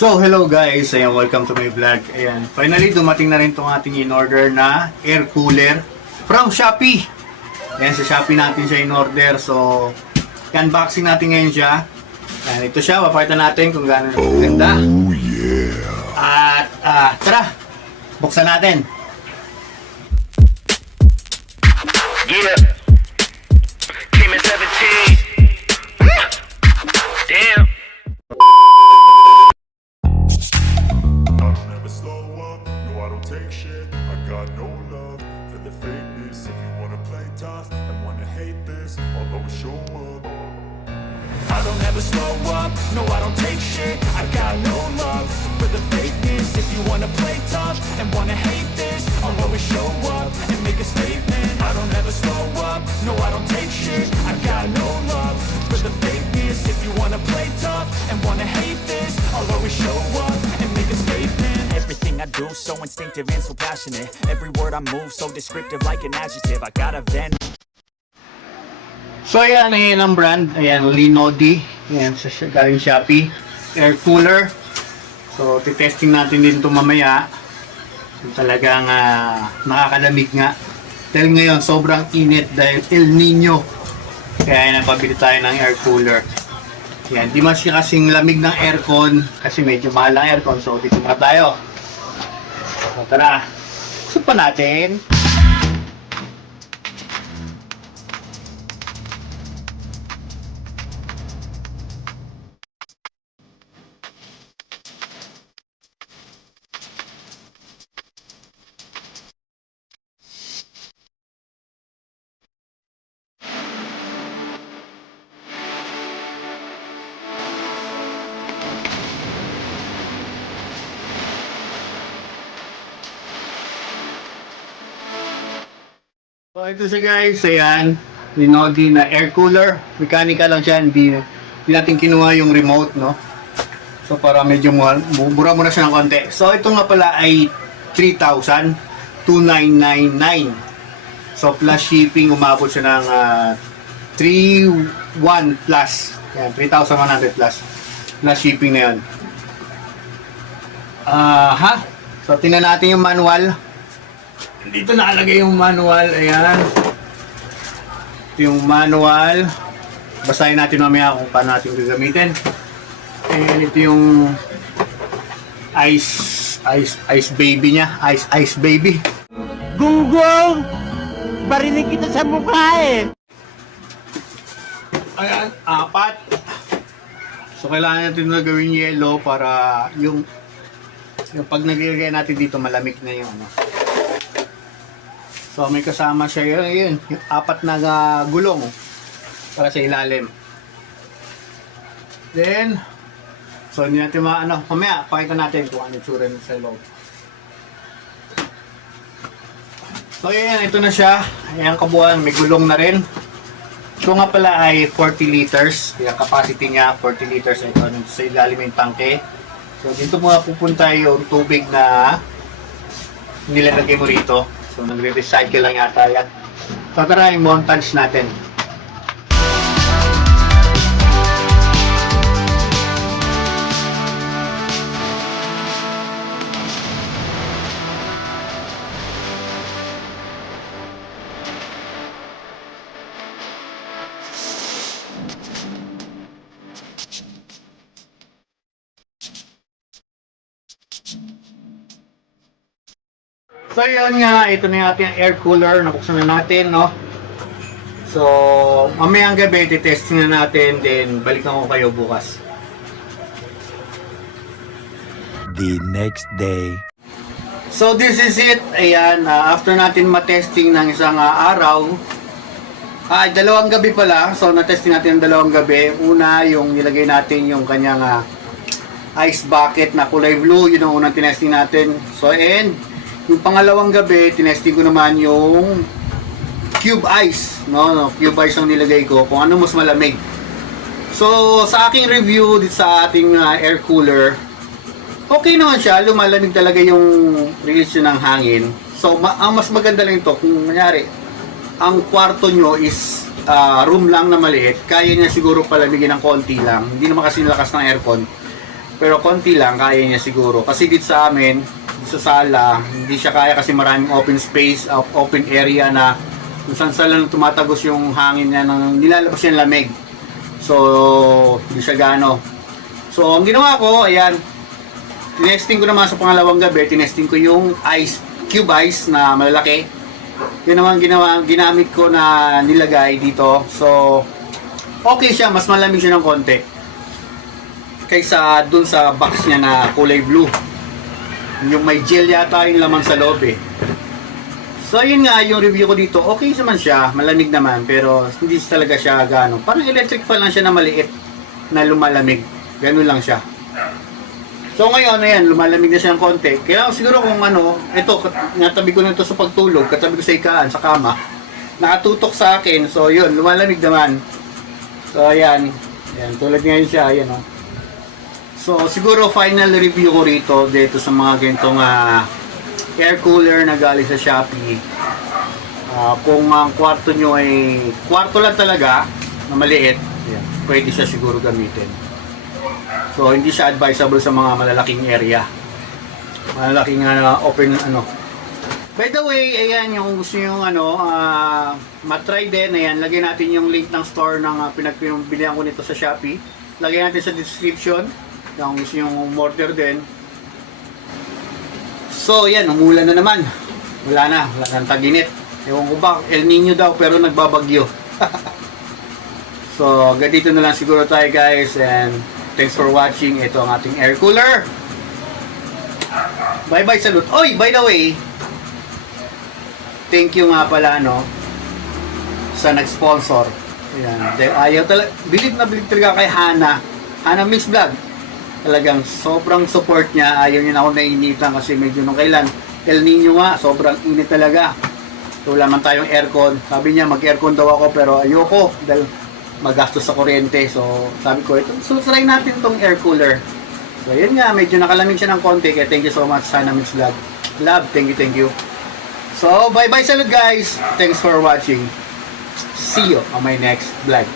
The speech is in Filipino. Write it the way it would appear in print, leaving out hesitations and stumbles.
So, hello guys, ayan, welcome to my vlog. Ayan, finally dumating na rin itong ating in-order na air cooler from Shopee. Ayan, sa Shopee natin siya in-order. So, unboxing natin ngayon siya. Ayan, ito siya, papakita natin kung gano'n ganda. Oh yeah. At, tara, buksan natin. Yeah. Came at 17. Damn. I don't ever slow up, no I don't take shit. I got no love for the fakeness. If you wanna play tough and wanna hate this, I'll always show up. I don't ever slow up, no I don't take shit. I got no love for the fakeness. If you wanna play tough and wanna hate this, I'll always show up and make a statement. I don't ever slow up, no I don't take shit. I got no love for the fakeness. If you wanna play tough and wanna hate this, I'll always show up and make a statement. Everything I do so instinctive and so passionate. Every word I move so descriptive like an adjective. I got a vent. So, ayan, ayan ang brand. Ayan, Linodi. Ayan, galing Shopee. Air cooler. So, titesting natin din ito mamaya. Talagang nakakalamig nga. Dahil ngayon, sobrang init dahil El Nino. Kaya napabili tayo ng air cooler. Yan, di masya kasing lamig ng aircon kasi medyo mahal ang aircon. So, dito na tayo. So, tara. Buksan pa natin. So, ito siya guys, ayan, Linodi na air cooler, mechanical lang siya, hindi natin kinuha yung remote, no? So, para medyo mura-mura siya ng konti. So, ito nga pala ay 3,2999. So, plus shipping, umabot siya ng 3,100 plus. Ayan, 3,100 plus. Plus shipping na yun. So, tingnan natin yung manual. Dito nakalagay yung manual, ayan. Ito yung manual. Basahin natin mamaya kung paano natin gagamitin. And ito yung ice baby niya. Ice baby. Gunggong! Barinig kita sa mukha eh! Ayan, 4. So, kailangan natin na gawin yellow para yung pag naglalagay natin dito, malamig na yung ano. So, may kasama siya yun, yung 4 na gulong para sa ilalim. Then, so hindi natin mamaya, pakita natin kung ano tsura sa loob. So, yan, ito na siya. Ayan, kabuuan, may gulong na rin. Ito nga pala ay 40 liters. Yung capacity niya, 40 liters. Ito sa ilalim yung tangke. So, dito mga pupunta yung tubig na nilalagay mo rito. So, nagre-recycle lang yata yan. So, tara yung montage natin. So, yun nga, ito na yung ating air cooler. Nabuksan na natin, no? So, mamayang gabi, titesting na natin. Then, balikan ko kayo bukas. The next day. So, this is it. Ayan, after natin matesting ng isang araw, dalawang gabi pala. So, natesting natin ang dalawang gabi. Una, yung nilagay natin yung kanyang ice bucket na kulay blue. Yun ang unang tinesting natin. So, and yung pangalawang gabi, tinesting ko naman yung cube ice. No, cube ice ang nilagay ko kung ano mas malamig. So, sa aking review dito sa ating air cooler, okay naman siya. Lumalamig talaga yung release ng hangin. So, ang mas maganda lang ito, kung nangyari, ang kwarto nyo is room lang na maliit, kaya niya siguro palamigin ng konti lang. Hindi naman kasi lakas ng aircon. Pero konti lang, kaya niya siguro. Kasi dito sa amin, sa sala, hindi siya kaya kasi maraming open space, open area na kung saan lang tumatagos yung hangin niya, nilalabas yung lamig. So, hindi siya gaano. So, ang ginawa ko, ayan, tinesting ko naman sa pangalawang gabi, tinesting ko yung cube ice na malalaki. Yun naman ginamit ko na nilagay dito. So, okay siya, mas malamig siya ng konti kaysa dun sa box niya na kulay blue. Yung may gel yata yung laman sa loob eh. So yun nga yung review ko dito, okay naman siya, malamig naman, pero hindi talaga siya gano. Parang electric fan lang siya na maliit na lumalamig. Ganun lang siya. So ngayon, ayan, lumalamig na siya ng konti. Kaya siguro kung ano, ito, natabi ko na ito sa pagtulog, katabi ko sa ikaan, sa kama, nakatutok sa akin. So yun, lumalamig naman. So ayan, ayan, tulad ngayon siya, ayan o. So siguro final review ko rito dito sa mga ganitong air cooler na galing sa Shopee. Kung ang kwarto nyo ay kwarto lang talaga na maliit, ayan, pwede siya siguro gamitin. So hindi siya advisable sa mga malalaking area, malalaking open ano. By the way, ayan, yung gusto nyo matry din, ayan, lagyan natin yung link ng store ng pinagbilihan ko nito sa Shopee. Lagyan natin sa description kung gusto nyo order din. So yan, umulan na naman, wala nang tag-init. Ewan ko ba, El Nino daw pero nagbabagyo. So hanggang dito na lang siguro tayo guys, and thanks for watching. Ito ang ating air cooler. Bye bye, salute. Oy, by the way, thank you nga pala sa nag-sponsor. Ayan, dahil ayaw talaga, bilib talaga kay Hana Mix Vlog. Talagang sobrang support niya. Ayaw niya na ako nainitan kasi medyo nung kailan El Nino nga, sobrang init talaga. So wala man tayong aircon. Sabi niya mag-aircon daw ako pero ayoko dahil magastos sa kuryente. So sabi ko, so try natin tong air cooler. So yun nga, medyo nakalamig siya ng konti. Kaya thank you so much Hana Mix Vlog. Love, thank you. So bye bye, salute guys. Thanks for watching. See you on my next vlog.